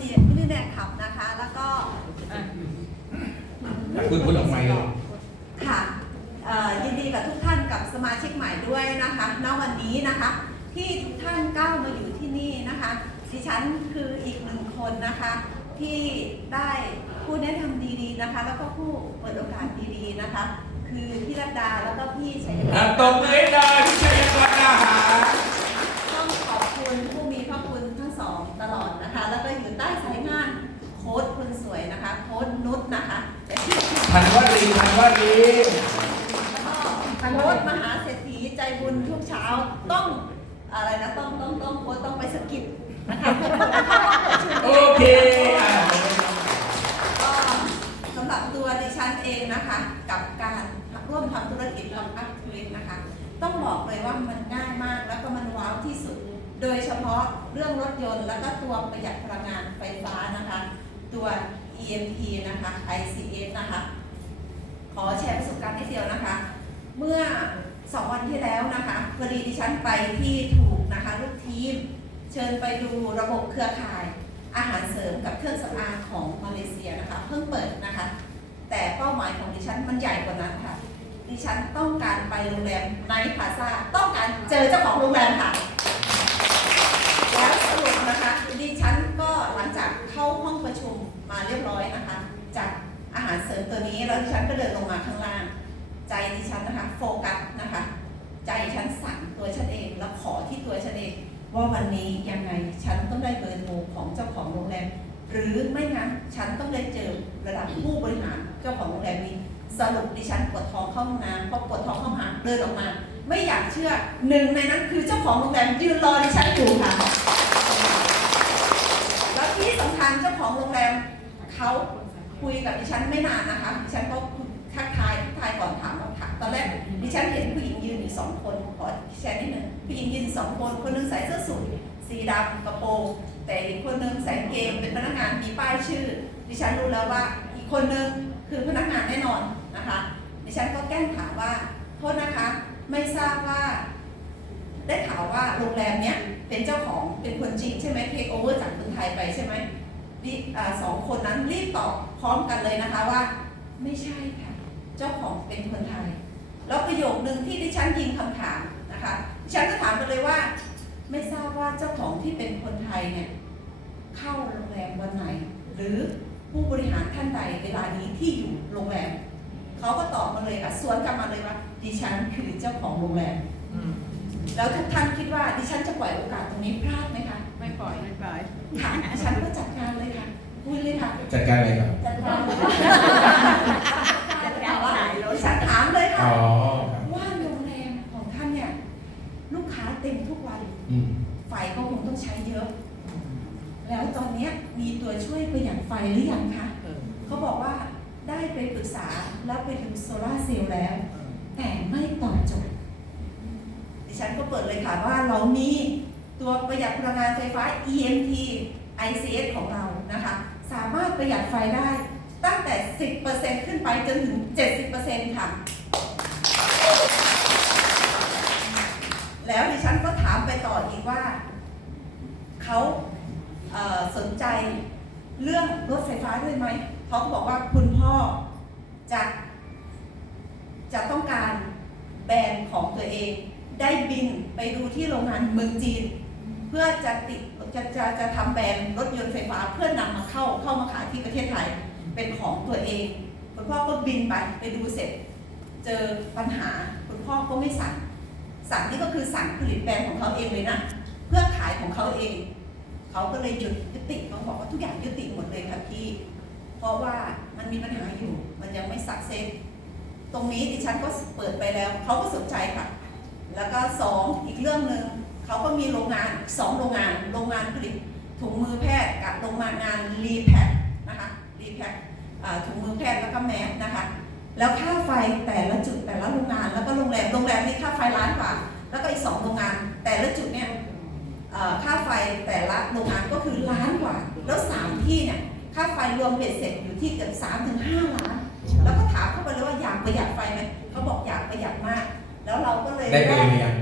เดียมิลลิแนขับนะคะ แล้วก็คุณคุณออกไมค์เลยค่ะเอ่อยินดีกับทุกท่านกับสมาชิกใหม่ด้วยนะคะณวันนี้นะคะ ที่ทุกท่านก้าวมาอยู่ที่นี่นะคะดิฉันคืออีกหนึ่งคนนะคะ ที่ได้ผู้แนะนำดีๆนะคะ แล้วก็ผู้เปิดโอกาสดีๆนะคะ คือพี่รัตดาแล้วก็พี่ชัยอะตบมือให้หน่อยพี่ชัยกรอาหาร ต้องขอบคุณผู้มีพระคุณทั้งสองตลอดนะคะ แล้วก็อยู่ใต้สายงานโค้ดคนสวยนะคะ โค้ดนุชนะคะแต่ชื่อ พันวลี พันวลีโค้ดมหาเศรษฐีใจบุญทุกเช้าต้องอะไรนะต้องต้องต้องโค้ดต้องไปสะกิดนะคะโอเคอะก็สำหรับตัวดิฉันเองนะคะ กับการร่วมทำธุรกิจกับอัพทวิตนะคะ ต้องบอกเลยว่ามันง่ายมากแล้วก็มันว้าวที่สุด โดยเฉพาะเรื่องรถยนต์ แล้วก็ตัวประหยัดพลังงานไฟฟ้านะคะ ตัว EMP นะคะ ICS นะคะข อแชร์ประสบการณ์นิดเดียวนะคะ เมื่อสองวันที่แล้วนะคะพอดีดิฉันไปที่ถูกนะคะลูกทีม เชิญไปดูระบบเครือข่ายอาหารเสริมกับเครื่องสำอางของมาเลเซียนะคะ เพิ่งเปิดนะคะ แต่เป้าหมายของดิฉันมันใหญ่กว่านั้นค่ะ ดิฉันต้องการไปโรงแรมไนท์พาซาต้องการเจอเจ้าของโรงแรมค่ะ แล้วสรุปนะคะดิฉันก็หลังจากเข้าห้องประชุมมาเรียบร้อยนะคะจาก อาหารเสริมตัวนี้แล้วดิฉันก็เดินลงมาข้างล่าง ใจดิฉันนะคะโฟกัสนะคะ ใจฉันสั่นตัวฉันเองแล้วขอที่ตัวฉันเอง ว่าวันนี้ยังไงฉันต้องได้เบอร์โทรของเจ้าของโรงแรมหรือไม่งั้นฉันต้องได้เจอระดับผู้บริหารเจ้าของโรงแรมนี้สรุปดิฉันปวดท้องเข้าห้องน้ำพอปวดท้องเข้าห้องน้ำเดินออกมา ไม่อยากเชื่อหนึ่งในนั้นคือเจ้าของโรงแรมยืนรอดิฉันอยู่ค่ะแล้วที่สำคัญเจ้าของโรงแรมเขา คุยกับดิฉันไม่นานนะคะดิฉันก็ทักทายทักทายก่อนถามว่าถามตอนแรกดิฉันเห็นผู้หญิงยืนอยู่สองคนขอแชร์นิดหนึ่งผู้หญิงยืนสองคนคนหนึงใส่เสื้อสูทสีดำกระโปรงแต่อีกคนหนึงใส่เกงเป็นพนักงานมีป้ายชื่อ ดิฉันรู้แล้วว่าอีกคนหนึงคือพนักงานแน่นอนนะคะ ดิฉันก็แกล้งถามว่าโทษนะคะ ไม่ทราบว่า ได้ข่าวว่าโรงแรมเนี้ยเป็นเจ้าของเป็นคนจีนใช่ไหมเทคโอเวอร์จากคนไทยไปใช่ไหม สองคนนั้นรีบตอบพร้อมกันเลยนะคะว่า ไม่ใช่ค่ะ เจ้าของเป็นคนไทย แล้วประโยคนึงที่ดิฉันยิงคำถามนะคะดิฉันก็ถามไปเลยว่า ไม่ทราบว่าเจ้าของที่เป็นคนไทยเนี่ยเข้าโรงแรมวันไหน หรือผู้บริหารท่านใดเวลานี้ที่อยู่โรงแรมเขาก็ตอบมาเลยค่ะสวนกลับมาเลยว่า ดิฉันคือเจ้าของโรงแรมแล้วทุกท่านคิดว่าดิฉันจะปล่อยโอกาสตรงนี้พลาดไหมคะไม่ ปล่อยไม่ปล่อยค่ะดิฉันก็จัดการเลยค่ะพูดเลยค่ะจัดการอะไรครับจัดการจัดการว่าดิฉันถามเลยค่ะอ๋อว่าโรงแรมของท่านเนี่ยลูกค้าเต็มทุกวันอืมไฟก็คงต้องใช้เยอะ แล้วตอนเนี้ยมีตัวช่วยประหยัดไฟหรือยังคะเขาบอกว่าได้ไปปรึกษาแล้วไปดูโซลาร์เซลล์แล้ว แต่ไม่ตอบโจทย์ดิฉันก็เปิดเลยค่ะว่าเรามี ตัวประหยัดพลังงานไฟฟ้า EMT ICS ของเรานะคะ สามารถประหยัดไฟได้ตั้งแต่ 10%ขึ้นไปจนถึง 70%ค่ะ แล้วดิฉันก็ถามไปต่ออีกว่า เขาเสนใจเรื่องรถไฟฟ้าด้วยไหม เขาก็บอกว่าคุณพ่อจะจะต้องการแบรนด์ของตัวเอง ได้บินไปดูที่โรงงานเมืองจีน เพื่อจะติดจะจะจะทำแบรนด์รถยนต์ไฟฟ้าเพื่อนำมาเข้าเข้ามาขายที่ประเทศไทยเป็นของตัวเองคุณพ่อก็บินไปไปดูเสร็จ เจอปัญหาคุณพ่อก็ไม่สั่งสั่งนี่ก็คือสั่งผลิตแบรนด์ของเขาเองเลยนะ เพื่อขายของเขาเอง เขาก็เลยหยุดยุติเขาบอกว่าทุกอย่างยุติหมดเลยค่ะพี่ เพราะว่ามันมีปัญหาอยู่มันยังไม่สักเซสตรงนี้ดิฉันก็เปิดไปแล้ว เขาก็สนใจค่ะ แล้วก็สองอีกเรื่องหนึ่ง เขาก็มีโรงงานสองโรงงาน โรงงานผลิตถุงมือแพทย์กับโรงงานรีแพคนะคะรีแพคถุงมือแพทย์แล้วก็แมสนะคะแล้วค่าไฟแต่ละจุดแต่ละโรงงานแล้วก็โรงแรมโรงแรมนี่ค่าไฟล้านกว่า แล้วก็อีกสองโรงงาน แต่ละจุดเนี่ยค่าไฟแต่ละโรงงานก็คือล้านกว่า แล้วสามที่เนี่ยค่าไฟรวมเบ็ดเสร็จอยู่ที่เกือบสามถึงห้าล้าน แล้วก็ถามเข้าไปเลยว่าอยากประหยัดไฟไหมเขาบอกอยากประหยัดมาก แล้วเราก็เลยได้ไปเลยไหมยัง